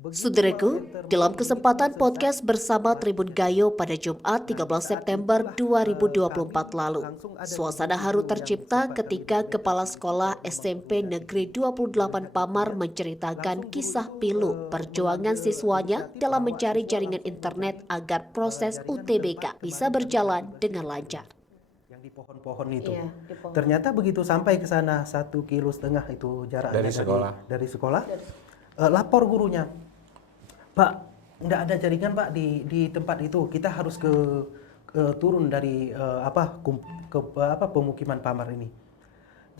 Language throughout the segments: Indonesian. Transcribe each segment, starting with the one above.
Saudaraku, dalam kesempatan podcast bersama Tribun Gayo pada Jumat 13 September 2024 lalu, suasana haru tercipta ketika Kepala Sekolah SMP Negeri 28 Pamar menceritakan kisah pilu perjuangan siswanya dalam mencari jaringan internet agar proses UTBK bisa berjalan dengan lancar. Yang di pohon-pohon itu. Iya, di pohon. Ternyata begitu sampai ke sana 1,5 kilo itu jaraknya dari sekolah. Lapor gurunya, Pak, nggak ada jaringan Pak di tempat itu. Kita harus turun dari pemukiman Pamar ini.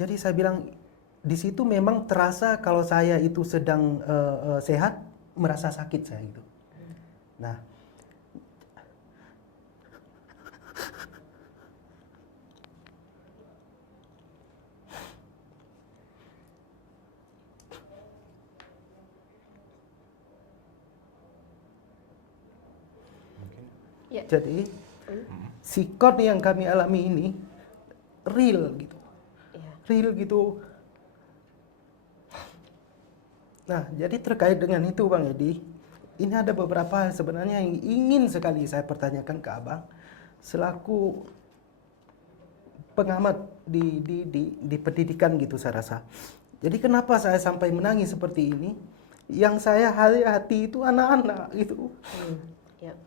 Jadi saya bilang di situ memang terasa kalau saya itu sedang sehat, merasa sakit saya itu. Nah, Ya. jadi sikon yang kami alami ini real gitu. Iya. Real gitu. Nah, jadi terkait dengan itu Bang Edi, ini ada beberapa hal sebenarnya yang ingin sekali saya pertanyakan ke Abang selaku pengamat di pendidikan gitu saya rasa. Jadi kenapa saya sampai menangis seperti ini? Yang saya hati itu anak-anak gitu. Ya.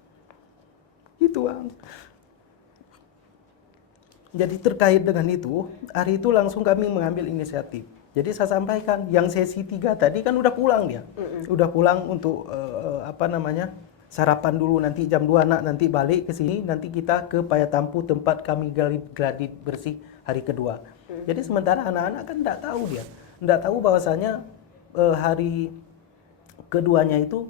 Itu Bang. Jadi terkait dengan itu, hari itu langsung kami mengambil inisiatif. Jadi saya sampaikan, yang sesi 3 tadi kan udah pulang dia. Udah pulang untuk sarapan dulu, nanti jam 2 nanti balik ke sini, nanti kita ke Payatampu tempat kami gladi bersih hari kedua. Jadi sementara anak-anak kan enggak tahu dia. Enggak tahu bahwasanya hari keduanya itu